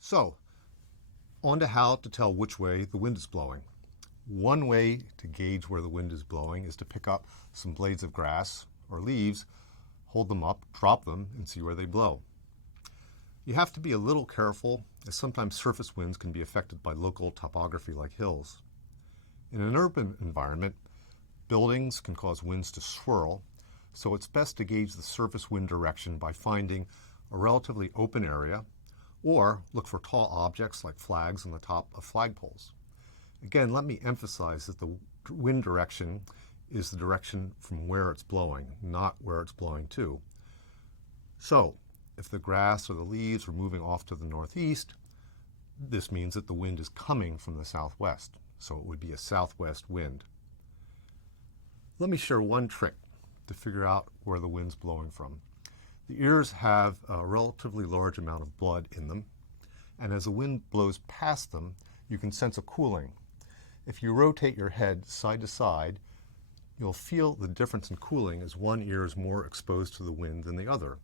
So, on to how to tell which way the wind is blowing. One way to gauge where the wind is blowing is to pick up some blades of grass or leaves, hold them up, drop them, and see where they blow. You have to be a little careful, as sometimes surface winds can be affected by local topography like hills. In an urban environment, buildings can cause winds to swirl, so it's best to gauge the surface wind direction by finding a relatively open area, or look for tall objects like flags on the top of flagpoles. Again, let me emphasize that the wind direction is the direction from where it's blowing, not where it's blowing to. So, if the grass or the leaves are moving off to the northeast, this means that the wind is coming from the southwest, so it would be a southwest wind. Let me share one trick to figure out where the wind's blowing from. The ears have a relatively large amount of blood in them, and as the wind blows past them, you can sense a cooling. If you rotate your head side to side, you'll feel the difference in cooling as one ear is more exposed to the wind than the other.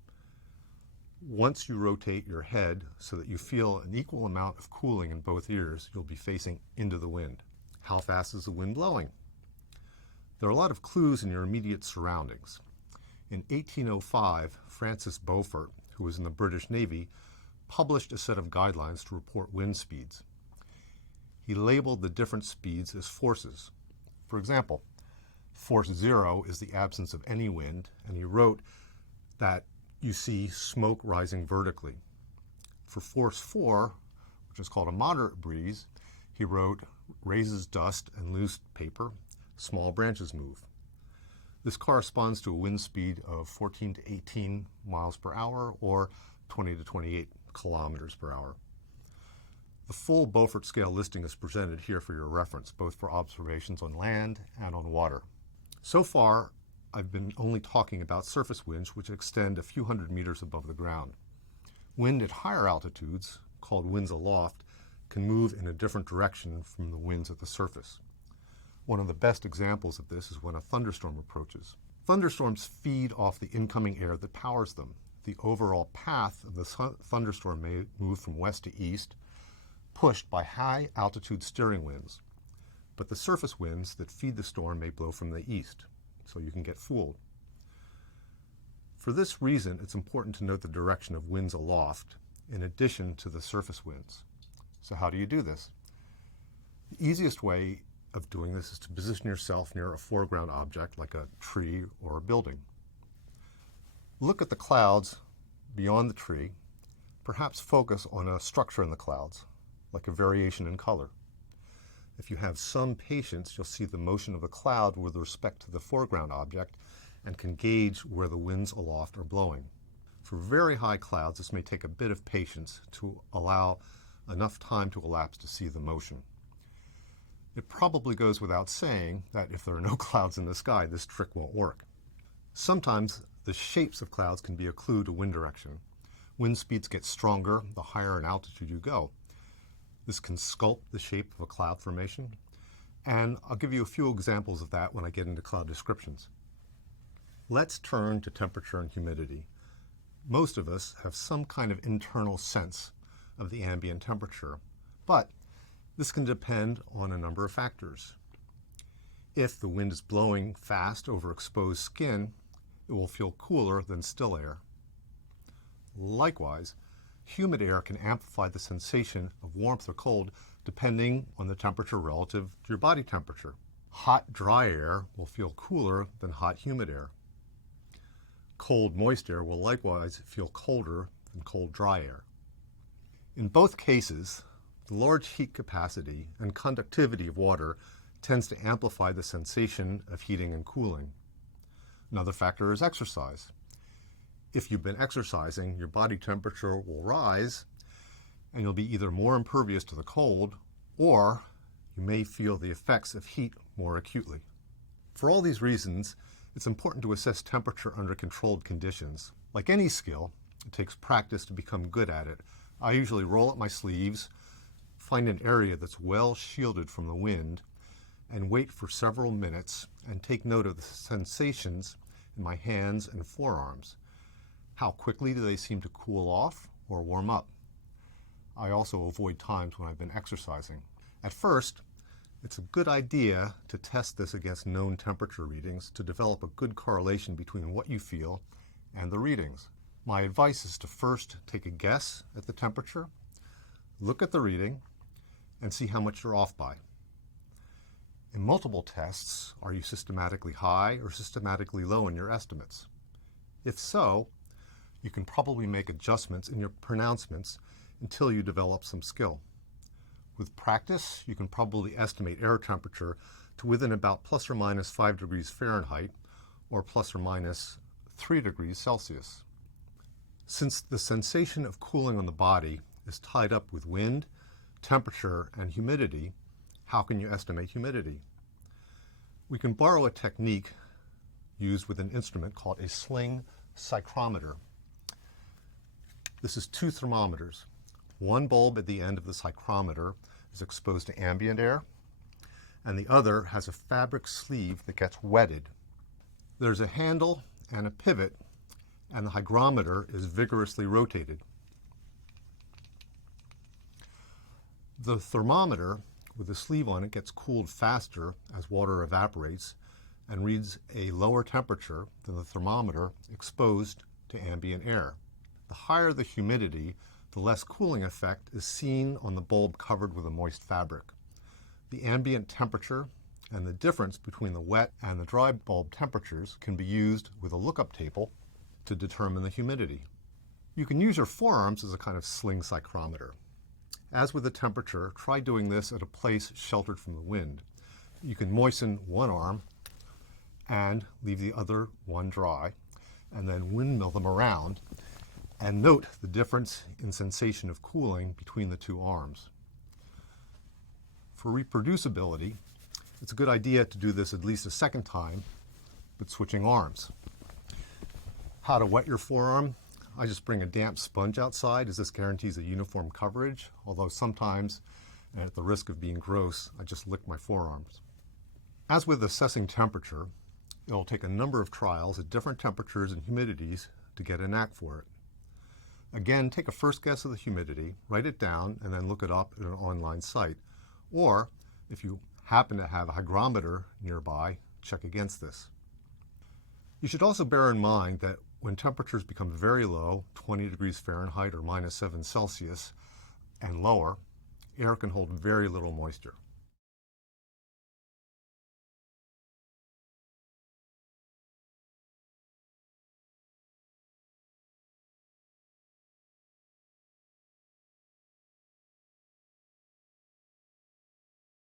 Once you rotate your head so that you feel an equal amount of cooling in both ears, you'll be facing into the wind. How fast is the wind blowing? There are a lot of clues in your immediate surroundings. In 1805, Francis Beaufort, who was in the British Navy, published a set of guidelines to report wind speeds. He labeled the different speeds as forces. For example, force 0 is the absence of any wind, and he wrote that you see smoke rising vertically. For force 4, which is called a moderate breeze, he wrote raises dust and loose paper, small branches move. This corresponds to a wind speed of 14 to 18 miles per hour or 20 to 28 kilometers per hour. The full Beaufort scale listing is presented here for your reference, both for observations on land and on water. So far, I've been only talking about surface winds which extend a few hundred meters above the ground. Wind at higher altitudes, called winds aloft, can move in a different direction from the winds at the surface. One of the best examples of this is when a thunderstorm approaches. Thunderstorms feed off the incoming air that powers them. The overall path of the thunderstorm may move from west to east, pushed by high altitude steering winds. But the surface winds that feed the storm may blow from the east, so you can get fooled. For this reason, it's important to note the direction of winds aloft in addition to the surface winds. So how do you do this? The easiest way of doing this is to position yourself near a foreground object like a tree or a building. Look at the clouds beyond the tree. Perhaps focus on a structure in the clouds, like a variation in color. If you have some patience, you'll see the motion of the cloud with respect to the foreground object and can gauge where the winds aloft are blowing. For very high clouds, this may take a bit of patience to allow enough time to elapse to see the motion. It probably goes without saying that if there are no clouds in the sky, this trick won't work. Sometimes the shapes of clouds can be a clue to wind direction. Wind speeds get stronger the higher in altitude you go. This can sculpt the shape of a cloud formation, and I'll give you a few examples of that when I get into cloud descriptions. Let's turn to temperature and humidity. Most of us have some kind of internal sense of the ambient temperature, but this can depend on a number of factors. If the wind is blowing fast over exposed skin, it will feel cooler than still air. Likewise, humid air can amplify the sensation of warmth or cold depending on the temperature relative to your body temperature. Hot, dry air will feel cooler than hot, humid air. Cold, moist air will likewise feel colder than cold, dry air. In both cases, the large heat capacity and conductivity of water tends to amplify the sensation of heating and cooling. Another factor is exercise. If you've been exercising, your body temperature will rise and you'll be either more impervious to the cold or you may feel the effects of heat more acutely. For all these reasons, it's important to assess temperature under controlled conditions. Like any skill, it takes practice to become good at it. I usually roll up my sleeves, find an area that's well shielded from the wind, and wait for several minutes and take note of the sensations in my hands and forearms. How quickly do they seem to cool off or warm up? I also avoid times when I've been exercising. At first, it's a good idea to test this against known temperature readings to develop a good correlation between what you feel and the readings. My advice is to first take a guess at the temperature, look at the reading, and see how much you're off by. In multiple tests, are you systematically high or systematically low in your estimates? If so, you can probably make adjustments in your pronouncements until you develop some skill. With practice, you can probably estimate air temperature to within about plus or minus 5 degrees Fahrenheit or plus or minus 3 degrees Celsius. Since the sensation of cooling on the body is tied up with wind, temperature, and humidity, how can you estimate humidity? We can borrow a technique used with an instrument called a sling psychrometer. This is 2 thermometers. One bulb at the end of the psychrometer is exposed to ambient air, and the other has a fabric sleeve that gets wetted. There's a handle and a pivot, and the hygrometer is vigorously rotated. The thermometer with the sleeve on it gets cooled faster as water evaporates and reads a lower temperature than the thermometer exposed to ambient air. The higher the humidity, the less cooling effect is seen on the bulb covered with a moist fabric. The ambient temperature and the difference between the wet and the dry bulb temperatures can be used with a lookup table to determine the humidity. You can use your forearms as a kind of sling psychrometer. As with the temperature, try doing this at a place sheltered from the wind. You can moisten one arm and leave the other one dry, and then windmill them around, and note the difference in sensation of cooling between the 2 arms. For reproducibility, it's a good idea to do this at least a second time, but switching arms. How to wet your forearm? I just bring a damp sponge outside, as this guarantees a uniform coverage, although sometimes, and at the risk of being gross, I just lick my forearms. As with assessing temperature, it'll take a number of trials at different temperatures and humidities to get a knack for it. Again, take a first guess of the humidity, write it down, and then look it up at an online site. Or, if you happen to have a hygrometer nearby, check against this. You should also bear in mind that when temperatures become very low, 20 degrees Fahrenheit or minus 7 Celsius, and lower, air can hold very little moisture.